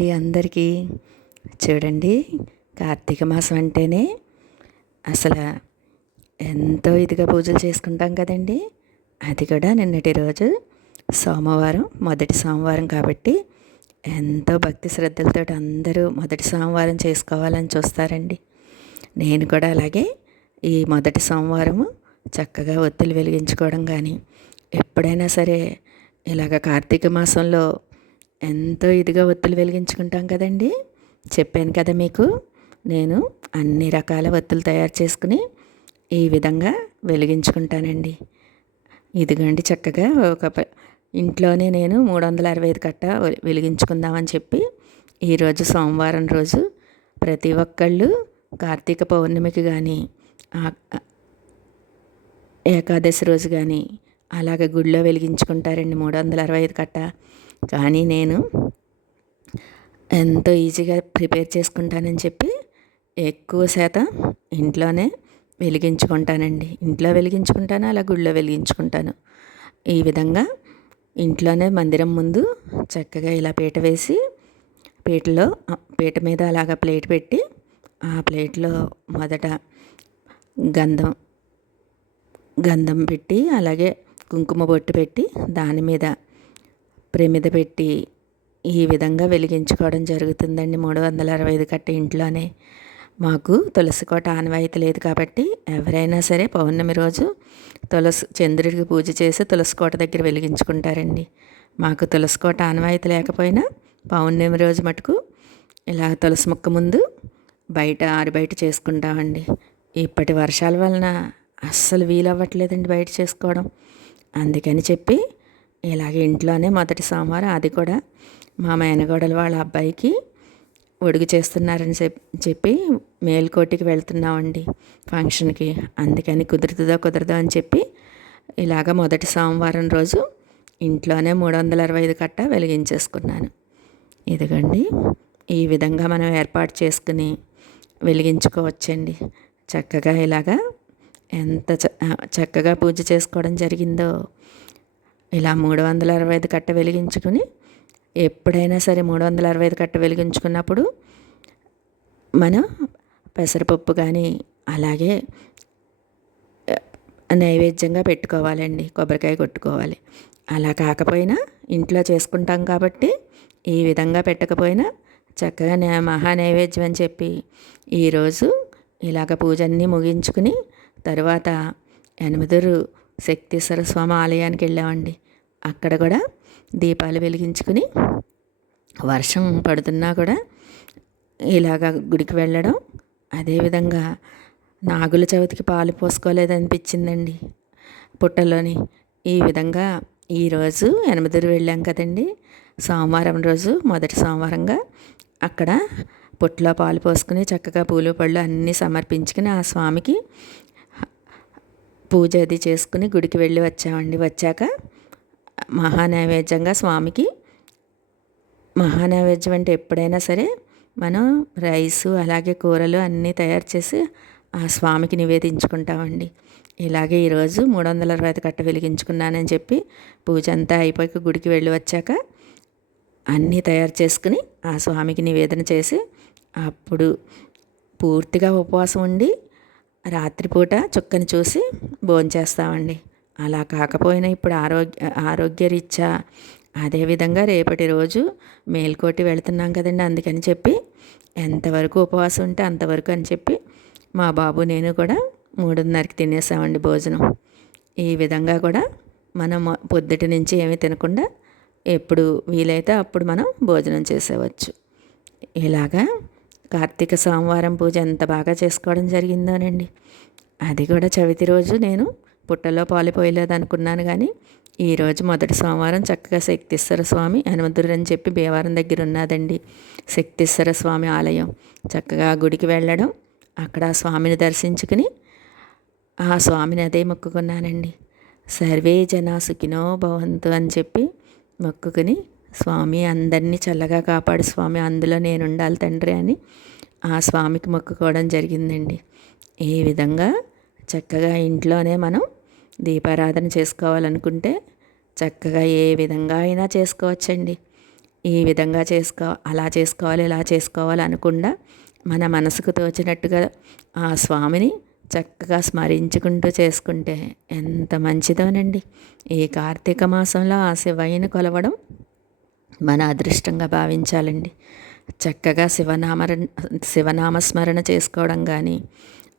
అండి అందరికీ. చూడండి కార్తీక మాసం అంటేనే అసలు ఎంతో ఇదిగా పూజలు చేసుకుంటాం కదండి. అది కూడా నిన్నటి రోజు సోమవారం మొదటి సోమవారం కాబట్టి ఎంతో భక్తి శ్రద్ధలతో అందరూ మొదటి సోమవారం చేసుకోవాలని చూస్తారండి. నేను కూడా అలాగే ఈ మొదటి సోమవారము చక్కగా ఒత్తిడి వెలిగించుకోవడం కానీ ఎప్పుడైనా సరే ఇలాగ కార్తీక మాసంలో ఎంతో ఇదిగా ఒత్తులు వెలిగించుకుంటాం కదండి? చెప్పాను కదా మీకు నేను అన్ని రకాల ఒత్తులు తయారు చేసుకుని ఈ విధంగా వెలిగించుకుంటానండి. ఇదిగండి చక్కగా ఒక ఇంట్లోనే నేను మూడు వందల అరవై ఐదు కట్ట వెలిగించుకుందామని చెప్పి ఈరోజు సోమవారం రోజు ప్రతి ఒక్కళ్ళు కార్తీక పౌర్ణమికి కానీ ఏకాదశి రోజు కానీ అలాగ గుడిలో వెలిగించుకుంటారండి మూడు వందల అరవై ఐదు కట్ట. కానీ నేను ఎంతో ఈజీగా ప్రిపేర్ చేసుకుంటానని చెప్పి ఎక్కువ శాతం ఇంట్లోనే వెలిగించుకుంటానండి. ఇంట్లో వెలిగించుకుంటాను అలా గుళ్ళో వెలిగించుకుంటాను. ఈ విధంగా ఇంట్లోనే మందిరం ముందు చక్కగా ఇలా పీట వేసి పీటలో పీట మీద అలాగ ప్లేట్ పెట్టి ఆ ప్లేట్లో మొదట గంధం గంధం పెట్టి అలాగే కుంకుమ బొట్టు పెట్టి దాని మీద ప్రమిద పెట్టి ఈ విధంగా వెలిగించుకోవడం జరుగుతుందండి. మూడు వందల అరవై ఐదు కట్ట ఇంట్లోనే. మాకు తులసి కోట ఆనవాయితీ లేదు కాబట్టి ఎవరైనా సరే పౌర్ణమి రోజు తులసి చంద్రుడికి పూజ చేసి తులసి కోట దగ్గర వెలిగించుకుంటారండి. మాకు తులసి కోట ఆనవాయితీ లేకపోయినా పౌర్ణమి రోజు మటుకు ఇలా తులసి మొక్క ముందు బయట ఆరు బయట చేసుకుంటామండి. ఇప్పటి వర్షాల వలన అస్సలు వీలవ్వట్లేదండి బయట చేసుకోవడం. అందుకని చెప్పి ఇలాగే ఇంట్లోనే మొదటి సోమవారం అది కూడా. మా మేనగోడలు వాళ్ళ అబ్బాయికి ఒడుగు చేస్తున్నారని చెప్పి మేల్కోటికి వెళ్తున్నామండి ఫంక్షన్కి. అందుకని కుదురుతుందో కుదరదో అని చెప్పి ఇలాగ మొదటి సోమవారం రోజు ఇంట్లోనే మూడు వందల అరవై ఐదు కట్ట వెలిగించేసుకున్నాను. ఇదిగండి ఈ విధంగా మనం ఏర్పాటు చేసుకుని వెలిగించుకోవచ్చండి. చక్కగా ఇలాగా ఎంత చక్కగా పూజ చేసుకోవడం జరిగిందో ఇలా మూడు వందల అరవై ఐదు కట్ట వెలిగించుకుని ఎప్పుడైనా సరే మూడు వందల అరవై ఐదు కట్ట వెలిగించుకున్నప్పుడు మనం పెసరపప్పు కానీ అలాగే నైవేద్యంగా పెట్టుకోవాలండి. కొబ్బరికాయ కొట్టుకోవాలి. అలా కాకపోయినా ఇంట్లో చేసుకుంటాం కాబట్టి ఈ విధంగా పెట్టకపోయినా చక్కగా మహా నైవేద్యం అని చెప్పి ఈరోజు ఇలాగ పూజ అన్నీ ముగించుకుని తర్వాత ఎనిమిదరు శక్తేశ్వర స్వామి ఆలయానికి వెళ్ళామండి. అక్కడ కూడా దీపాలు వెలిగించుకుని వర్షం పడుతున్నా కూడా ఇలాగ గుడికి వెళ్ళడం అదేవిధంగా నాగుల చవితికి పాలు పోసుకోలేదనిపించిందండి పుట్టలోని. ఈ విధంగా ఈరోజు ఎనిమిదిరు వెళ్ళాం కదండి. సోమవారం రోజు మొదటి సోమవారంగా అక్కడ పుట్టలో పాలు పోసుకుని చక్కగా పూలు పళ్ళు అన్నీ సమర్పించుకుని ఆ స్వామికి పూజ అది చేసుకుని గుడికి వెళ్ళి వచ్చామండి. వచ్చాక మహానైవేద్యంగా స్వామికి మహానైవేద్యం అంటే ఎప్పుడైనా సరే మనం రైసు అలాగే కూరలు అన్నీ తయారు చేసి ఆ స్వామికి నివేదించుకుంటామండి. ఇలాగే ఈరోజు మూడు వందల అరవై ఐదు కట్ట వెలిగించుకున్నానని చెప్పి పూజ అంతా అయిపోయి గుడికి వెళ్ళి వచ్చాక అన్నీ తయారు చేసుకుని ఆ స్వామికి నివేదన చేసి అప్పుడు పూర్తిగా ఉపవాసం ఉండి రాత్రిపూట చుక్కని చూసి భోంచేస్తామండి. అలా కాకపోయినా ఇప్పుడు ఆరోగ్య ఆరోగ్యరీత్యా అదేవిధంగా రేపటి రోజు మేల్కోటి వెళుతున్నాం కదండి అందుకని చెప్పి ఎంతవరకు ఉపవాసం ఉంటే అంతవరకు అని చెప్పి మా బాబు నేను కూడా మూడున్నరకి తినేసామండి భోజనం. ఈ విధంగా కూడా మనం పొద్దుటి నుంచి ఏమీ తినకుండా ఎప్పుడు వీలైతే అప్పుడు మనం భోజనం చేసేవచ్చు. ఇలాగా కార్తీక సోమవారం పూజ ఎంత బాగా చేసుకోవడం జరిగిందోనండి. అది కూడా చవితి రోజు నేను పుట్టలో పాలిపోయలేదు అనుకున్నాను కానీ ఈరోజు మొదటి సోమవారం చక్కగా శక్తిశ్వర స్వామి హనుమంతుడు అని చెప్పి భీమవరం దగ్గర ఉన్నదండి. శక్తిశ్వర స్వామి ఆలయం. చక్కగా గుడికి వెళ్ళడం అక్కడ ఆ స్వామిని దర్శించుకుని ఆ స్వామిని అదే మొక్కుకున్నానండి. సర్వే జనా సుఖినో భవంతు అని చెప్పి మొక్కుకుని స్వామి అందరినీ చల్లగా కాపాడు స్వామి అందులో నేను ఉండాలి తండ్రి అని ఆ స్వామికి మొక్కుకోవడం జరిగిందండి. ఈ విధంగా చక్కగా ఇంట్లోనే మనం దీపారాధన చేసుకోవాలనుకుంటే చక్కగా ఏ విధంగా అయినా చేసుకోవచ్చండి. ఈ విధంగా చేసుకో అలా చేసుకోవాలి ఇలా చేసుకోవాలి అనకుండా మన మనసుకు తోచినట్టుగా ఆ స్వామిని చక్కగా స్మరించుకుంటూ చేసుకుంటే ఎంత మంచిదోనండి. ఈ కార్తీక మాసంలో ఆ శివయ్యను కొలవడం మన అదృష్టంగా భావించాలండి. చక్కగా శివనామ శివనామస్మరణ చేసుకోవడం కానీ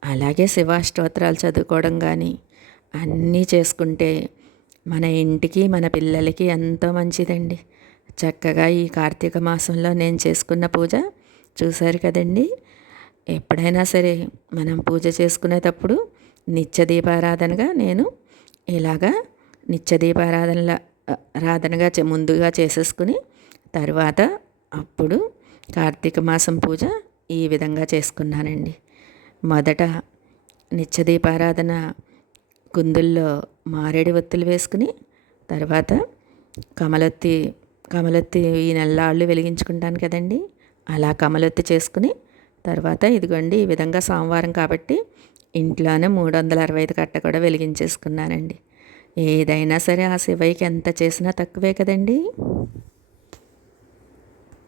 అలాగే శివాష్టోత్రాలు చదువుకోవడం కానీ అన్నీ చేసుకుంటే మన ఇంటికి మన పిల్లలకి ఎంతో మంచిదండి. చక్కగా ఈ కార్తీక మాసంలో నేను చేసుకున్న పూజ చూశారు కదండి. ఎప్పుడైనా సరే మనం పూజ చేసుకునేటప్పుడు నిత్య దీపారాధనగా నేను ఇలాగా నిత్య దీపారాధనల ఆరాధనగా ముందుగా చేసేసుకుని తర్వాత అప్పుడు కార్తీక మాసం పూజ ఈ విధంగా చేసుకున్నానండి. మొదట నిత్యదీపారాధన కుందుల్లో మారేడు ఒత్తులు వేసుకుని తర్వాత కమలొత్తి కమలొత్తి ఈ నెల్లాళ్ళు వెలిగించుకుంటాను కదండి. అలా కమలొత్తి చేసుకుని తర్వాత ఇదిగోండి ఈ విధంగా సోమవారం కాబట్టి ఇంట్లోనే మూడు వందల అరవై ఐదు కట్ట కూడా వెలిగించేసుకున్నానండి. ఏదైనా సరే ఆ శివయ్యకి ఎంత చేసినా తక్కువే కదండి?